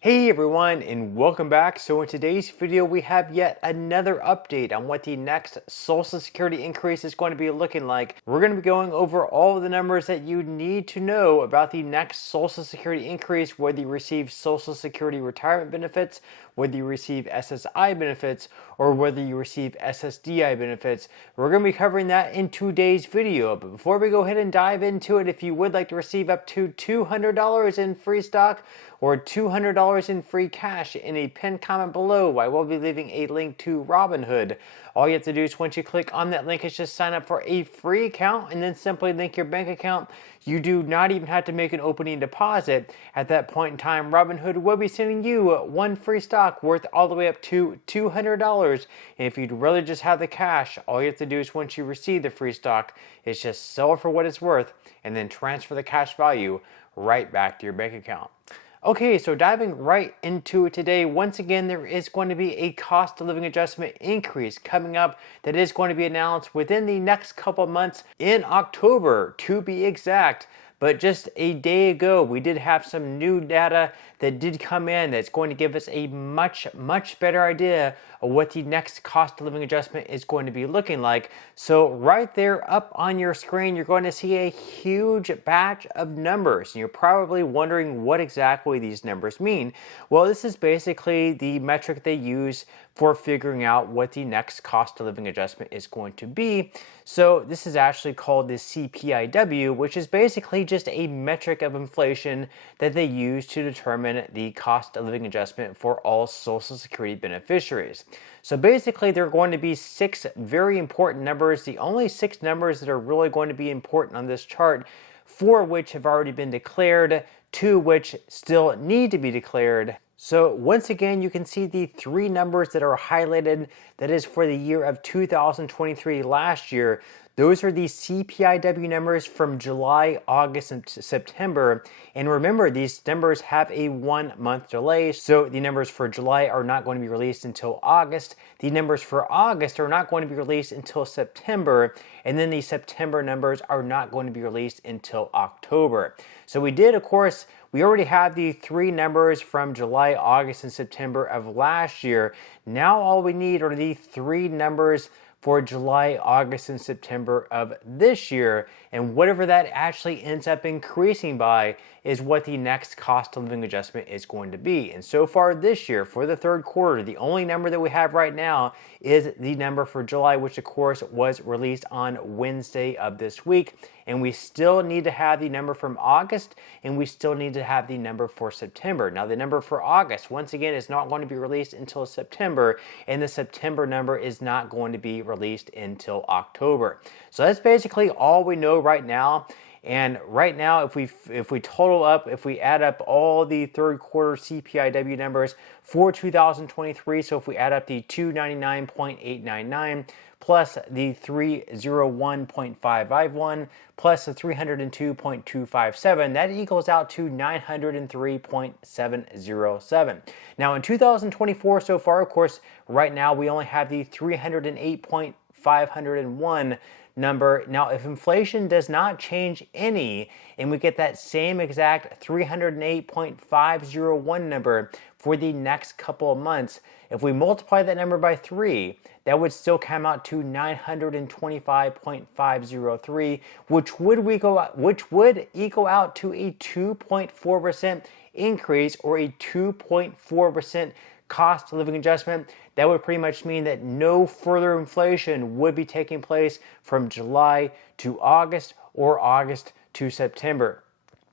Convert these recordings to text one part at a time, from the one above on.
Hey everyone, and welcome back. So in today's video we have yet another update on what the next Social Security increase is going to be looking like. We're going to be going over all of the numbers that you need to know about the next Social Security increase, whether you receive Social Security retirement benefits, whether you receive SSI benefits, or whether you receive SSDI benefits. We're going to be covering that in today's video. But before we go ahead and dive into it, if you would like to receive up to $200 in free stock or $200 in free cash in a pinned comment below, I will be leaving a link to Robinhood. All you have to do is once you click on that link is just sign up for a free account and then simply link your bank account. You do not even have to make an opening deposit. At that point in time, Robinhood will be sending you one free stock worth all the way up to $200. And if you'd rather just have the cash, all you have to do is once you receive the free stock is just sell it for what it's worth and then transfer the cash value right back to your bank account. Okay, so diving right into it today, once again, there is going to be a cost of living adjustment increase coming up that is going to be announced within the next couple months in October, to be exact. But just a day ago, we did have some new data that did come in that's going to give us a much better idea of what the next cost of living adjustment is going to be looking like. So right there up on your screen, you're going to see a huge batch of numbers. And you're probably wondering what exactly these numbers mean. Well, this is basically the metric they use for figuring out what the next cost of living adjustment is going to be. So this is actually called the CPI-W, which is basically just a metric of inflation that they use to determine the cost of living adjustment for all Social Security beneficiaries. So basically there are going to be 6 very important numbers, the only 6 numbers that are really going to be important on this chart, 4 of which have already been declared, 2 which still need to be declared. So once again, you can see the 3 numbers that are highlighted, that is for the year of 2023 last year. Those are the CPI-W numbers from July, August, and September. And remember, these numbers have a 1-month delay. So the numbers for July are not going to be released until August. The numbers for August are not going to be released until September. And then the September numbers are not going to be released until October. So we did, of course, we already have the 3 numbers from July, August, and September of last year. Now all we need are the 3 numbers for July, August, and September of this year. And whatever that actually ends up increasing by is what the next cost of living adjustment is going to be. And so far this year, for the 3rd quarter, the only number that we have right now is the number for July, which of course was released on Wednesday of this week. And we still need to have the number from August, and we still need to have the number for September. Now the number for August, once again, is not going to be released until September, and the September number is not going to be released until October. So that's basically all we know right now. And right now, if we total up, if we add up all the 3rd quarter CPI-W numbers for 2023, so if we add up the 299.899 plus the 301.551 plus the 302.257, that equals out to 903.707. Now in 2024 so far, of course, right now we only have the 308.501 number. Now, if inflation does not change any, and we get that same exact 308.501 number for the next couple of months, if we multiply that number by 3, that would still come out to 925.503, which would equal out to a 2.4% increase, or a 2.4% cost of living adjustment. That would pretty much mean that no further inflation would be taking place from July to August or August to September.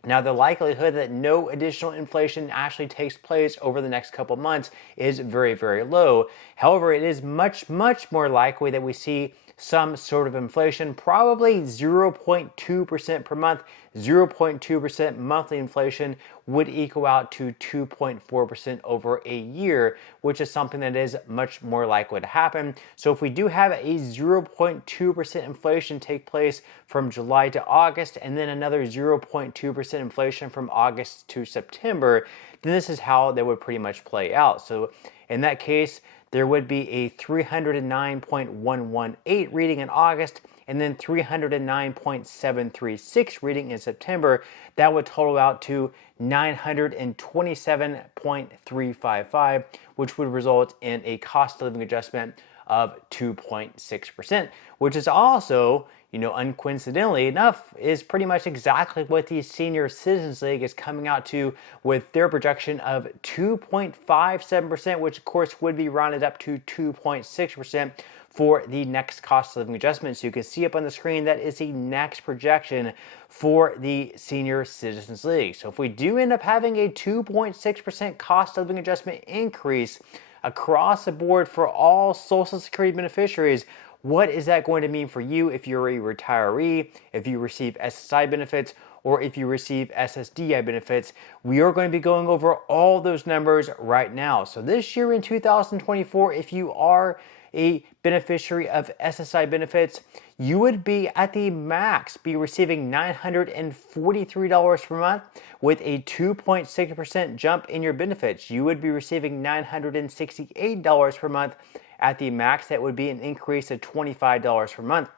Now, the likelihood that no additional inflation actually takes place over the next couple months is very low. However, it is much more likely that we see some sort of inflation, probably 0.2% per month. 0.2% monthly inflation would equal out to 2.4% over a year, which is something that is much more likely to happen. So if we do have a 0.2% inflation take place from July to August, and then another 0.2% inflation from August to September, then this is how that would pretty much play out. So in that case, there would be a 309.118 reading in August and then 309.736 reading in September. That would total out to 927.355, which would result in a cost of living adjustment of 2.6%, which is also, uncoincidentally enough, is pretty much exactly what the Senior Citizens League is coming out to with their projection of 2.57%, which of course would be rounded up to 2.6% for the next cost of living adjustment. So you can see up on the screen that is the next projection for the Senior Citizens League. So if we do end up having a 2.6% cost of living adjustment increase across the board for all Social Security beneficiaries, what is that going to mean for you if you're a retiree, if you receive SSI benefits, or if you receive SSDI benefits? We are going to be going over all those numbers right now. So this year in 2024, if you are a beneficiary of SSI benefits, you would be at the max be receiving $943 per month with a 2.6% jump in your benefits. You would be receiving $968 per month at the max. That would be an increase of $25 per month.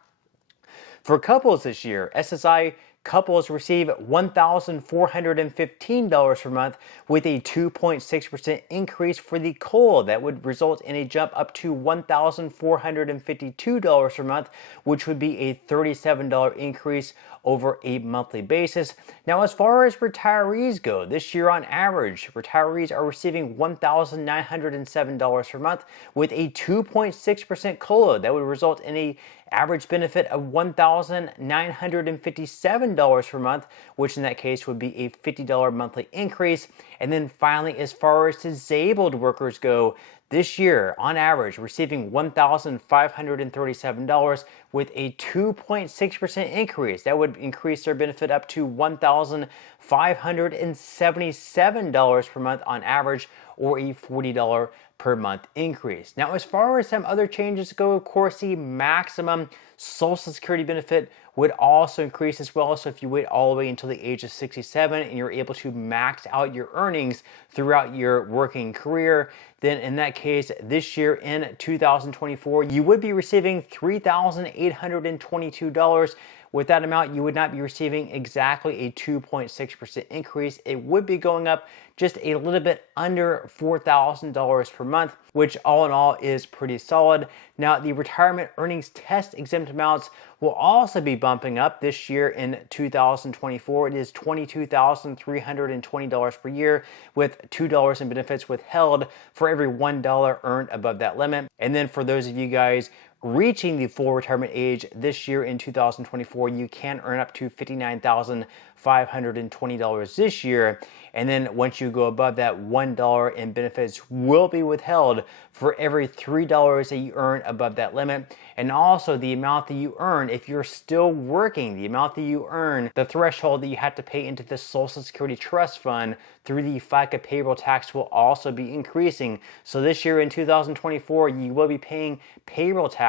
For couples this year, SSI couples receive $1,415 per month with a 2.6% increase for the COLA. That would result in a jump up to $1,452 per month, which would be a $37 increase over a monthly basis. Now, as far as retirees go, this year on average, retirees are receiving $1,907 per month with a 2.6% COLA. That would result in a average benefit of $1,957 per month, which in that case would be a $50 monthly increase. And then finally, as far as disabled workers go, this year, on average, receiving $1,537 with a 2.6% increase. That would increase their benefit up to $1,577 per month on average, or a $40 per month increase. Now, as far as some other changes go, of course, the maximum Social Security benefit would also increase as well. So if you wait all the way until the age of 67 and you're able to max out your earnings throughout your working career, then in that case, this year in 2024, you would be receiving $3,822. With that amount, you would not be receiving exactly a 2.6% increase. It would be going up just a little bit under $4,000 per month, which all in all is pretty solid. Now, the retirement earnings test exempt amounts will also be bumping up this year in 2024. It is $22,320 per year, with $2 in benefits withheld for every $1 earned above that limit. And then for those of you guys reaching the full retirement age this year in 2024, you can earn up to $59,520 this year. And then once you go above that, $1 in benefits will be withheld for every $3 that you earn above that limit. And also the amount that you earn if you're still working, the amount that you earn, the threshold that you have to pay into the Social Security Trust Fund through the FICA payroll tax will also be increasing. So this year in 2024, you will be paying payroll tax,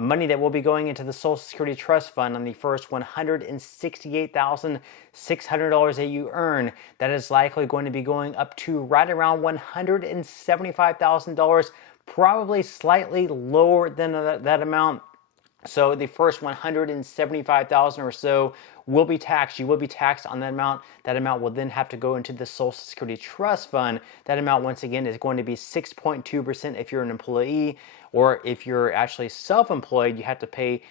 money that will be going into the Social Security Trust Fund on the first $168,600 that you earn. That is likely going to be going up to right around $175,000, probably slightly lower than that amount. So the first $175,000 or so will be taxed. You will be taxed on that amount. That amount will then have to go into the Social Security Trust Fund. That amount, once again, is going to be 6.2% if you're an employee, or if you're actually self-employed, you have to pay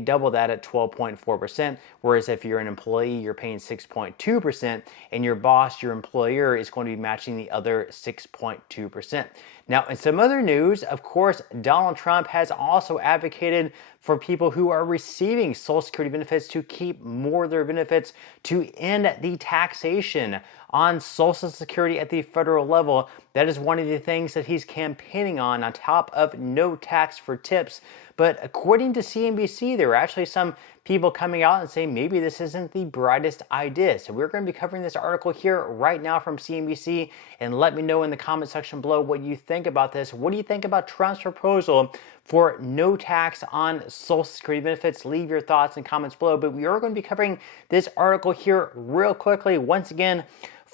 double that at 12.4%. Whereas if you're an employee, you're paying 6.2%, and your boss, your employer, is going to be matching the other 6.2%. Now, in some other news, of course, Donald Trump has also advocated for people who are receiving Social Security benefits to keep more of their benefits, to end the taxation on Social Security at the federal level. That is one of the things that he's campaigning on top of no tax for tips. But according to CNBC, there are actually some people coming out and saying maybe this isn't the brightest idea. So we're going to be covering this article here right now from CNBC, and let me know in the comment section below what you think about this. What do you think about Trump's proposal for no tax on Social Security benefits? Leave your thoughts and comments below. But we are going to be covering this article here real quickly. Once again,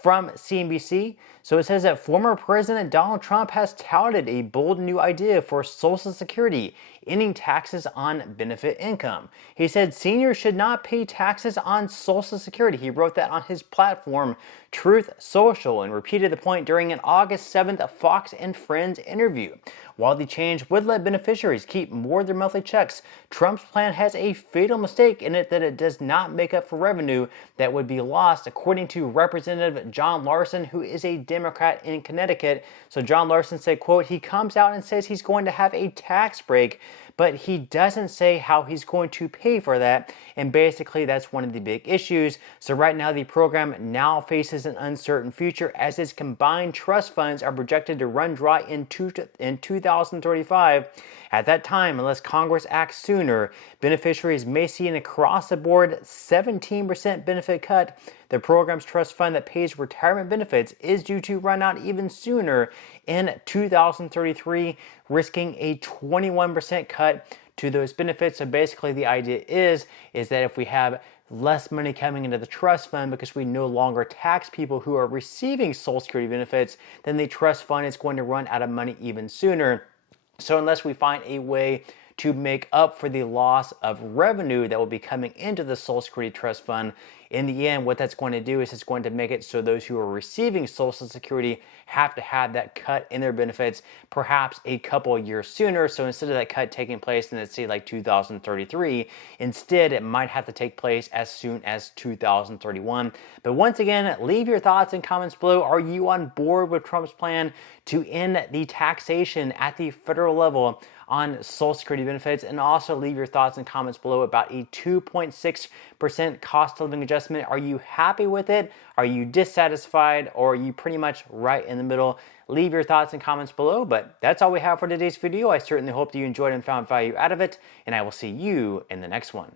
from CNBC. So it says that former President Donald Trump has touted a bold new idea for Social Security, ending taxes on benefit income. He said seniors should not pay taxes on Social Security. He wrote that on his platform, Truth Social, and repeated the point during an August 7th Fox and Friends interview. While the change would let beneficiaries keep more of their monthly checks, Trump's plan has a fatal mistake in it that it does not make up for revenue that would be lost, according to Representative John Larson, who is a Democrat in Connecticut. So John Larson said, quote, he comes out and says he's going to have a tax break, but he doesn't say how he's going to pay for that. And basically, that's one of the big issues. So right now, the program now faces an uncertain future as its combined trust funds are projected to run dry in 2035. At that time, unless Congress acts sooner, beneficiaries may see an across-the-board 17% benefit cut. The program's trust fund that pays retirement benefits is due to run out even sooner in 2033, risking a 21% cut to those benefits. So basically the idea is that if we have less money coming into the trust fund because we no longer tax people who are receiving Social Security benefits, then the trust fund is going to run out of money even sooner. So unless we find a way to make up for the loss of revenue that will be coming into the Social Security Trust Fund, in the end, what that's going to do is it's going to make it so those who are receiving Social Security have to have that cut in their benefits perhaps a couple of years sooner. So instead of that cut taking place in, let's say, like 2033, instead it might have to take place as soon as 2031. But once again, leave your thoughts and comments below. Are you on board with Trump's plan to end the taxation at the federal level on Social Security benefits? And also leave your thoughts and comments below about a 2.6% cost of living adjustment. Are you happy with it? Are you dissatisfied? Or are you pretty much right in the middle? Leave your thoughts and comments below. But that's all we have for today's video. I certainly hope that you enjoyed and found value out of it, and I will see you in the next one.